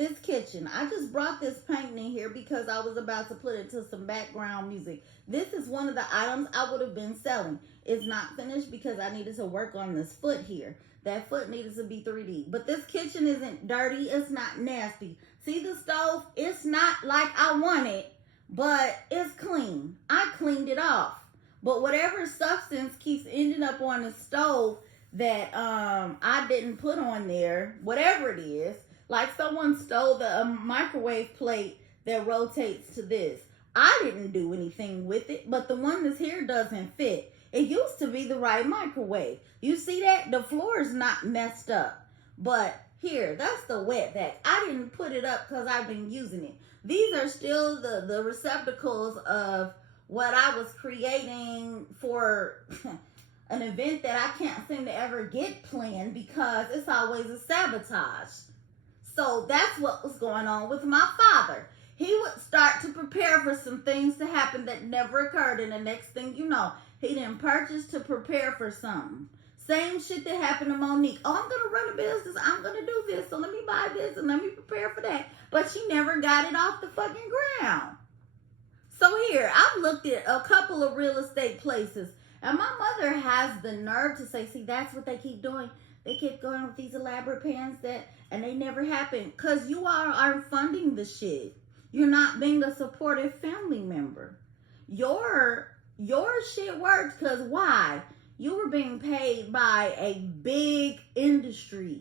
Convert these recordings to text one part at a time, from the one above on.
this kitchen. I just brought this painting in here because I was about to put it to some background music. This is one of the items I would have been selling. It's not finished because I needed to work on this foot here. That foot needed to be 3D. But this kitchen isn't dirty. It's not nasty. See the stove? It's not like I want it, but it's clean. I cleaned it off. But whatever substance keeps ending up on the stove that I didn't put on there, whatever it is, like someone stole the microwave plate that rotates to this. I didn't do anything with it, but the one that's here doesn't fit. It used to be the right microwave. You see that? The floor is not messed up. But here, that's the wet vac. I didn't put it up because I've been using it. These are still the receptacles of what I was creating for an event that I can't seem to ever get planned because it's always a sabotage. So that's what was going on with my father. He would start to prepare for some things to happen that never occurred, and the next thing you know, he didn't purchase to prepare for something. Same shit that happened to Monique. Oh, I'm going to run a business. I'm going to do this. So let me buy this and let me prepare for that. But she never got it off the fucking ground. So here, I've looked at a couple of real estate places. And my mother has the nerve to say, see, that's what they keep doing. They keep going with these elaborate plans and they never happen. Because you are funding the shit. You're not being a supportive family member. Your shit works because why? You were being paid by a big industry.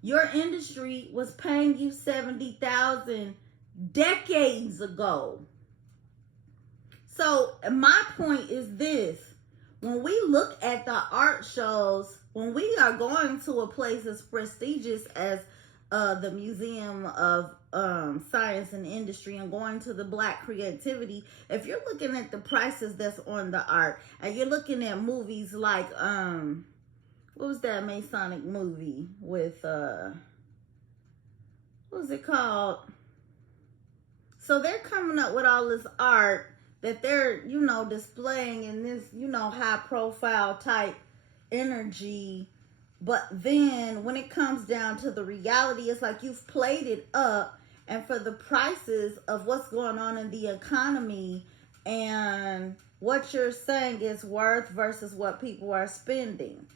Your industry was paying you $70,000 decades ago. So my point is this. When we look at the art shows, when we are going to a place as prestigious as the Museum of Science and Industry and going to the Black Creativity, if you're looking at the prices that's on the art and you're looking at movies like what was that Masonic movie with what was it called? So they're coming up with all this art that they're, displaying in this, high profile type energy. But then when it comes down to the reality, it's like you've played it up, and for the prices of what's going on in the economy and what you're saying is worth versus what people are spending.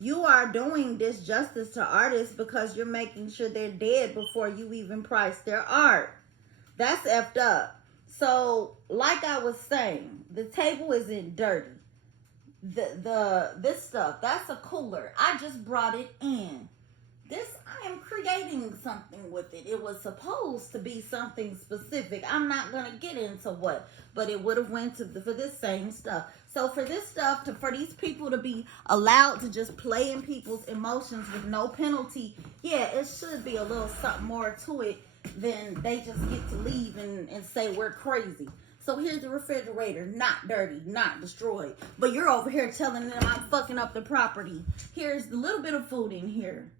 You are doing disjustice to artists because you're making sure they're dead before you even price their art. That's effed up. So, like I was saying, the table isn't dirty. This stuff, that's a cooler. I just brought it in. This, I am creating something with it. It was supposed to be something specific. I'm not going to get into what, but it would have went for this same stuff. So for this stuff, for these people to be allowed to just play in people's emotions with no penalty, yeah, it should be a little something more to it than they just get to leave and say we're crazy. So here's the refrigerator, not dirty, not destroyed. But you're over here telling them I'm fucking up the property. Here's a little bit of food in here.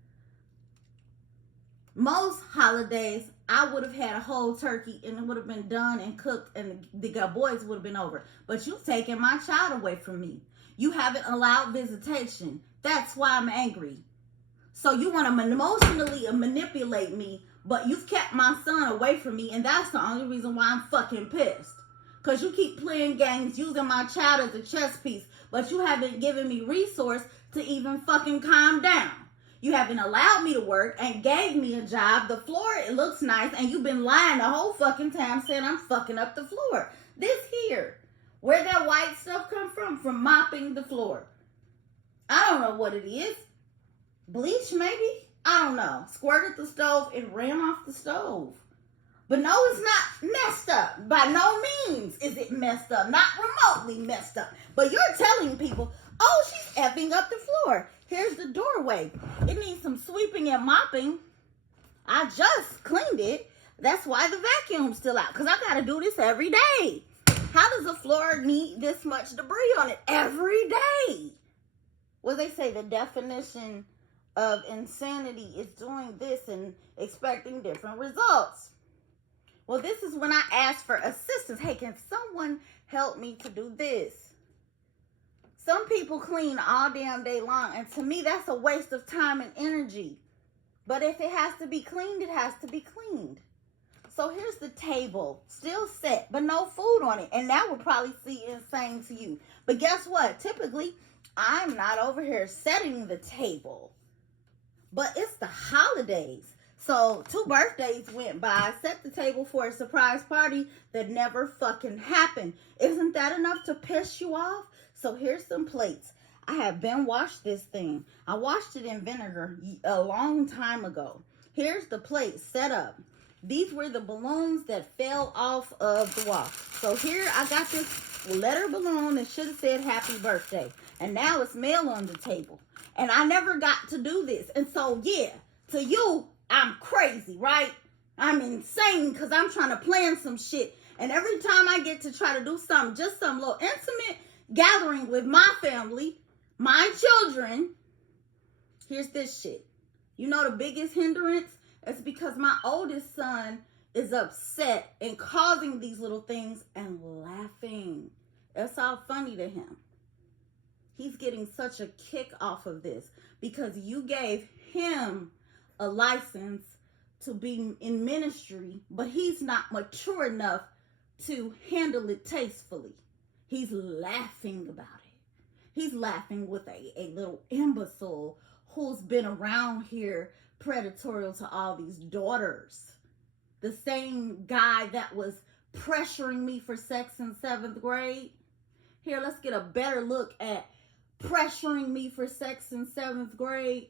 Most holidays, I would have had a whole turkey and it would have been done and cooked and the boys would have been over. But you've taken my child away from me. You haven't allowed visitation. That's why I'm angry. So you want to emotionally manipulate me, but you've kept my son away from me, and that's the only reason why I'm fucking pissed. Because you keep playing games, using my child as a chess piece, but you haven't given me resource to even fucking calm down. You haven't allowed me to work and gave me a job. The floor, it looks nice, and you've been lying the whole fucking time saying I'm fucking up the floor. This here, where that white stuff come from? From mopping the floor. I don't know what it is. Bleach, maybe? I don't know. Squirted the stove and ran off the stove. But no, it's not messed up. By no means is it messed up. Not remotely messed up. But you're telling people, oh, she's effing up the floor. Here's the doorway. It needs some sweeping and mopping. I just cleaned it. That's why the vacuum's still out. Because I got to do this every day. How does a floor need this much debris on it every day? Well, they say the definition of insanity is doing this and expecting different results. Well, this is when I ask for assistance. Hey, can someone help me to do this? Some people clean all damn day long, and to me, that's a waste of time and energy. But if it has to be cleaned, it has to be cleaned. So here's the table, still set, but no food on it. And that would probably seem insane to you. But guess what? Typically, I'm not over here setting the table. But it's the holidays. So 2 birthdays went by, set the table for a surprise party that never fucking happened. Isn't that enough to piss you off? So here's some plates. I have been washed this thing. I washed it in vinegar a long time ago. Here's the plate set up. These were the balloons that fell off of the wall. So here I got this letter balloon that should have said happy birthday. And now it's mail on the table. And I never got to do this. And so, yeah, to you, I'm crazy, right? I'm insane because I'm trying to plan some shit. And every time I get to try to do something, just some little intimate gathering with my family, my children, here's this shit. You know the biggest hindrance? It's because my oldest son is upset and causing these little things and laughing. It's all funny to him. He's getting such a kick off of this because you gave him a license to be in ministry, but he's not mature enough to handle it tastefully. He's laughing about it. He's laughing with a little imbecile who's been around here predatorial to all these daughters. The same guy that was pressuring me for sex in 7th grade. Here, let's get a better look at pressuring me for sex in 7th grade.